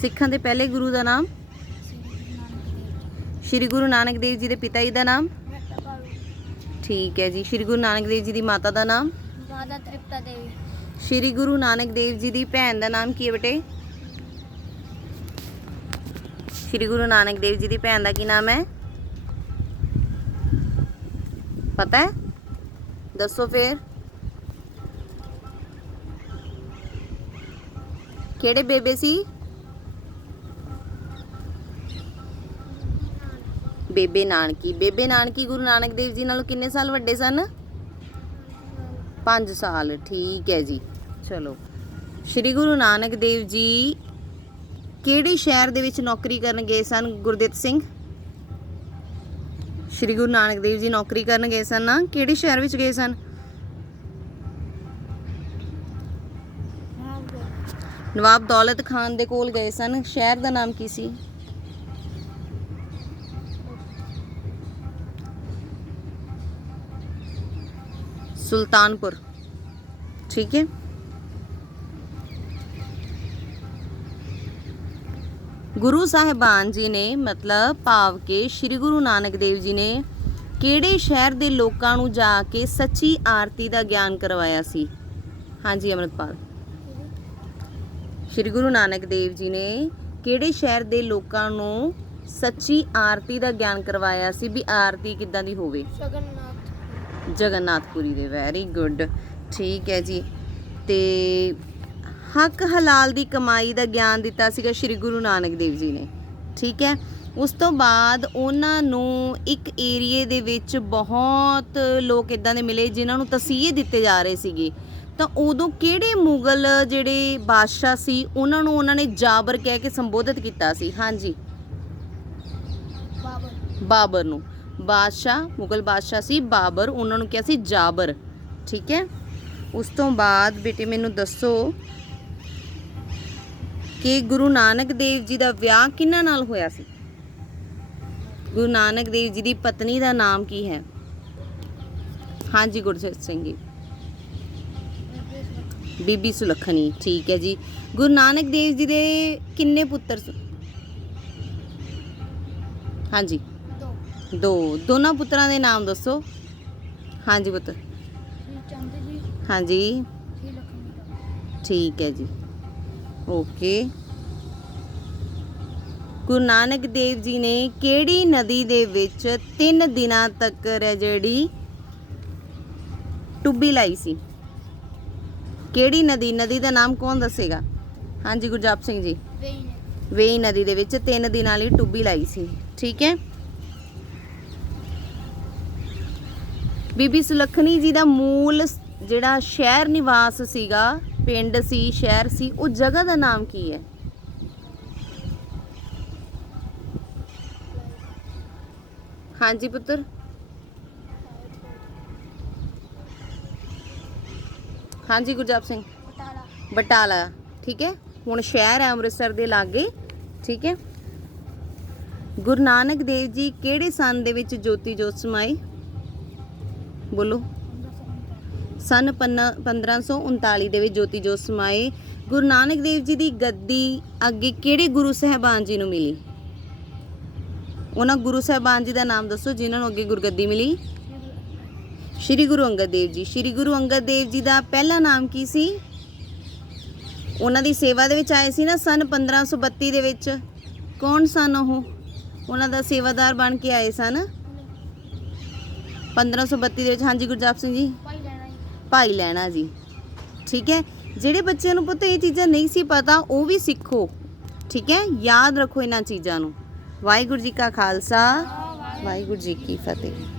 ਸਿੱਖਾਂ ਦੇ ਪਹਿਲੇ ਗੁਰੂ ਦਾ ਨਾਮ? ਸ਼੍ਰੀ ਗੁਰੂ ਨਾਨਕ ਦੇਵ ਜੀ ਦੇ ਪਿਤਾ ਜੀ ਦਾ ਨਾਮ? ਠੀਕ ਹੈ ਜੀ। ਸ਼੍ਰੀ ਗੁਰੂ ਨਾਨਕ ਦੇਵ ਜੀ ਦੀ ਮਾਤਾ ਦਾ ਨਾਮ? ਮਾਤਾ ਤ੍ਰਿਪਤਾ ਦੇਵੀ। ਸ਼੍ਰੀ ਗੁਰੂ ਨਾਨਕ ਦੇਵ ਜੀ ਦੀ ਭੈਣ ਦਾ ਨਾਮ ਕੀ ਹੈ ਬੇਟੇ? ਸ਼੍ਰੀ ਗੁਰੂ ਨਾਨਕ ਦੇਵ ਜੀ ਦੀ ਭੈਣ ਦਾ ਕੀ ਨਾਮ ਹੈ? ਪਤਾ ਹੈ? ਦੱਸੋ ਫੇਰ। ਕਿਹੜੇ ਬੇਬੇ ਸੀ? ਬੇਬੇ ਨਾਨਕੀ। ਬੇਬੇ ਨਾਨਕੀ ਗੁਰੂ ਨਾਨਕ ਦੇਵ ਜੀ ਨਾਲੋਂ ਕਿੰਨੇ ਸਾਲ ਵੱਡੇ ਸਨ? 5 ਸਾਲ, ਠੀਕ ਹੈ ਜੀ। ਚਲੋ। ਸ਼੍ਰੀ ਗੁਰੂ ਨਾਨਕ ਦੇਵ ਜੀ ਕਿਹੜੇ ਸ਼ਹਿਰ ਦੇ ਵਿੱਚ ਨੌਕਰੀ ਕਰਨ ਗਏ ਸਨ? ਗੁਰਦਿੱਤ ਸਿੰਘ? ਸ਼੍ਰੀ ਗੁਰੂ ਨਾਨਕ ਦੇਵ ਜੀ ਨੌਕਰੀ ਕਰਨ ਗਏ ਸਨ ਨਾ? ਕਿਹੜੇ ਸ਼ਹਿਰ ਵਿੱਚ ਗਏ ਸਨ? ਨਵਾਬ ਦੌਲਤ ਖਾਨ ਦੇ ਕੋਲ ਗਏ ਸਨ। ਸ਼ਹਿਰ ਦਾ ਨਾਮ ਕੀ ਸੀ? ਸੁਲਤਾਨਪੁਰ ਠੀਕ ਹੈ ਗੁਰੂ ਸਾਹਿਬਾਨ ਜੀ ਨੇ ਮਤਲਬ ਭਾਵ ਕੇ ਸ੍ਰੀ ਗੁਰੂ ਨਾਨਕ ਦੇਵ ਜੀ ਨੇ ਕਿਹੜੇ ਸ਼ਹਿਰ ਦੇ ਲੋਕਾਂ ਨੂੰ ਜਾ ਕੇ ਸੱਚੀ ਆਰਤੀ ਦਾ ਗਿਆਨ ਕਰਵਾਇਆ ਸੀ ਹਾਂਜੀ ਅਮਰਤਪਾਲ ਸ੍ਰੀ ਗੁਰੂ ਨਾਨਕ ਦੇਵ ਜੀ ਨੇ ਕਿਹੜੇ ਸ਼ਹਿਰ ਦੇ ਲੋਕਾਂ ਨੂੰ ਸੱਚੀ ਆਰਤੀ ਦਾ ਗਿਆਨ ਕਰਵਾਇਆ ਸੀ ਵੀ ਆਰਤੀ ਕਿੱਦਾਂ ਦੀ ਹੋਵੇ ਜਗਨਨਾਥ ਜਗਨਨਾਥਪੁਰੀ ਦੇ। ਵੈਰੀ ਗੁੱਡ ਠੀਕ ਹੈ ਜੀ। ਤੇ ਹੱਕ ਹਲਾਲ ਦੀ ਕਮਾਈ ਦਾ ਗਿਆਨ ਦਿੱਤਾ ਸੀਗਾ ਸ੍ਰੀ ਗੁਰੂ ਨਾਨਕ ਦੇਵ ਜੀ ਨੇ। ਠੀਕ ਹੈ। ਉਸ ਤੋਂ ਬਾਅਦ ਉਹਨਾਂ ਨੂੰ ਇੱਕ ਏਰੀਏ ਦੇ ਵਿੱਚ ਬਹੁਤ ਲੋਕ ਇਦਾਂ ਦੇ ਮਿਲੇ ਜਿਨ੍ਹਾਂ ਨੂੰ ਤਸੀਹੇ ਦਿੱਤੇ ਜਾ ਰਹੇ ਸੀਗੇ। ਤਾਂ ਉਦੋਂ ਕਿਹੜੇ ਮੁਗਲ ਜਿਹੜੇ ਬਾਦਸ਼ਾਹ ਸੀ ਉਹਨਾਂ ਨੂੰ ਉਹਨਾਂ ਨੇ ਜਾਬਰ ਕਹਿ ਕੇ ਸੰਬੋਧਿਤ ਕੀਤਾ ਸੀ? ਹਾਂਜੀ। ਬਾਬਰ। ਬਾਬਰ ਨੂੰ। ਬਾਦਸ਼ਾਹ, ਮੁਗਲ ਬਾਦਸ਼ਾਹ ਸੀ ਬਾਬਰ, ਉਹਨਾਂ ਨੂੰ ਕਿਹਾ ਸੀ ਜਾਬਰ। ਠੀਕ ਹੈ? ਉਸ ਤੋਂ ਬਾਅਦ ਬੇਟੇ ਮੈਨੂੰ ਦੱਸੋ ਕਿ ਗੁਰੂ ਨਾਨਕ ਦੇਵ ਜੀ ਦਾ ਵਿਆਹ ਕਿਹਨਾਂ ਨਾਲ ਹੋਇਆ ਸੀ? ਗੁਰੂ ਨਾਨਕ ਦੇਵ ਜੀ ਦੀ ਪਤਨੀ ਦਾ ਨਾਮ ਕੀ ਹੈ? ਹਾਂਜੀ, ਗੁਰਜੀਤ ਸਿੰਘ ਜੀ। ਬੀਬੀ ਸੁਲੱਖਣੀ, ਠੀਕ ਹੈ ਜੀ। ਗੁਰੂ ਨਾਨਕ ਦੇਵ ਜੀ ਦੇ ਕਿੰਨੇ ਪੁੱਤਰ ਸੀ? ਹਾਂਜੀ। ਦੋ ਦੋਨਾਂ ਪੁੱਤਰਾਂ ਦੇ ਨਾਮ ਦੱਸੋ। ਹਾਂਜੀ ਪੁੱਤ। ਸ਼੍ਰੀ ਚੰਦ ਜੀ ਹਾਂਜੀ। ਠੀਕ ਹੈ ਜੀ। ਓਕੇ। ਗੁਰੂ ਨਾਨਕ ਦੇਵ ਜੀ ਨੇ ਕਿਹੜੀ ਨਦੀ ਦੇ ਵਿੱਚ 3 ਦਿਨਾਂ ਤੱਕ ਜਿਹੜੀ ਟੁੱਬੀ ਲਾਈ ਸੀ? ਕਿਹੜੀ ਨਦੀ? ਨਦੀ ਦਾ ਨਾਮ ਕੌਣ ਦੱਸੇਗਾ? ਹਾਂਜੀ ਗੁਰਜਾਪ ਸਿੰਘ ਜੀ। ਵੇਈ ਨਦੀ। ਦੇ ਵਿੱਚ 3 ਦਿਨਾਂ ਲਈ ਟੁੱਬੀ ਲਾਈ ਸੀ। ਠੀਕ ਹੈ? ਬੀਬੀ ਸੁਲੱਖਣੀ ਜੀ ਦਾ ਮੂਲ ਜਿਹੜਾ ਸ਼ਹਿਰ ਨਿਵਾਸ ਸੀਗਾ ਪਿੰਡ ਸੀ ਸ਼ਹਿਰ ਸੀ ਉਹ ਜਗ੍ਹਾ ਦਾ ਨਾਮ ਕੀ ਹੈ? ਹਾਂਜੀ ਪੁੱਤਰ। ਹਾਂਜੀ ਗੁਰਜਾਪ ਸਿੰਘ। ਬਟਾਲਾ। ਬਟਾਲਾ ਠੀਕ ਹੈ? ਹੁਣ ਸ਼ਹਿਰ ਹੈ ਅੰਮ੍ਰਿਤਸਰ ਦੇ ਲਾਗੇ ਠੀਕ ਹੈ? ਗੁਰੂ ਨਾਨਕ ਦੇਵ ਜੀ ਕਿਹੜੇ ਸੰਨ ਦੇ ਵਿੱਚ ਜੋਤੀ ਜੋਤ ਸਮਾਏ ਬੋਲੋ। ਸਨ ਪੰਨਾ- 1539 ਦੇ ਵਿੱਚ ਜੋਤੀ ਜੋਤ ਸਮਾਏ। ਗੁਰੂ ਨਾਨਕ ਦੇਵ ਜੀ ਦੀ ਗੱਦੀ ਅੱਗੇ ਕਿਹੜੇ ਗੁਰੂ ਸਾਹਿਬਾਨ ਜੀ ਨੂੰ ਮਿਲੀ? ਉਹਨਾਂ ਗੁਰੂ ਸਾਹਿਬਾਨ ਜੀ ਦਾ ਨਾਮ ਦੱਸੋ, ਜਿਨ੍ਹਾਂ ਨੂੰ ਅੱਗੇ ਗੁਰਗੱਦੀ ਮਿਲੀ? ਸ਼੍ਰੀ ਗੁਰੂ ਅੰਗਦ ਦੇਵ ਜੀ। ਸ਼੍ਰੀ ਗੁਰੂ ਅੰਗਦ ਦੇਵ ਜੀ ਦਾ ਪਹਿਲਾ ਨਾਮ ਕੀ ਸੀ? ਉਹਨਾਂ ਦੀ ਸੇਵਾ ਦੇ ਵਿੱਚ ਆਏ ਸੀ ਨਾ ਸਨ 1532 ਦੇ ਵਿੱਚ। ਕੌਣ ਸਨ ਉਹ? ਉਹਨਾਂ ਦਾ ਸੇਵਾਦਾਰ ਬਣ ਕੇ ਆਏ ਸਨ। 1532 ਦੇ ਵਿੱਚ। ਹਾਂਜੀ ਗੁਰਜਾਪ ਸਿੰਘ ਜੀ। ਭਾਈ ਲੈਣਾ ਜੀ। ਭਾਈ ਲੈਣਾ ਜੀ। ਠੀਕ ਹੈ? ਜਿਹੜੇ ਬੱਚਿਆਂ ਨੂੰ ਪਤਾ ਇਹ ਚੀਜ਼ਾਂ ਨਹੀਂ ਸੀ ਪਤਾ ਉਹ ਵੀ ਸਿੱਖੋ। ਠੀਕ ਹੈ? ਯਾਦ ਰੱਖੋ ਇਹਨਾਂ ਚੀਜ਼ਾਂ ਨੂੰ। ਵਾਹਿਗੁਰੂ ਜੀ ਕਾ ਖਾਲਸਾ। ਵਾਹਿਗੁਰੂ ਜੀ ਕੀ ਫਤਿਹ।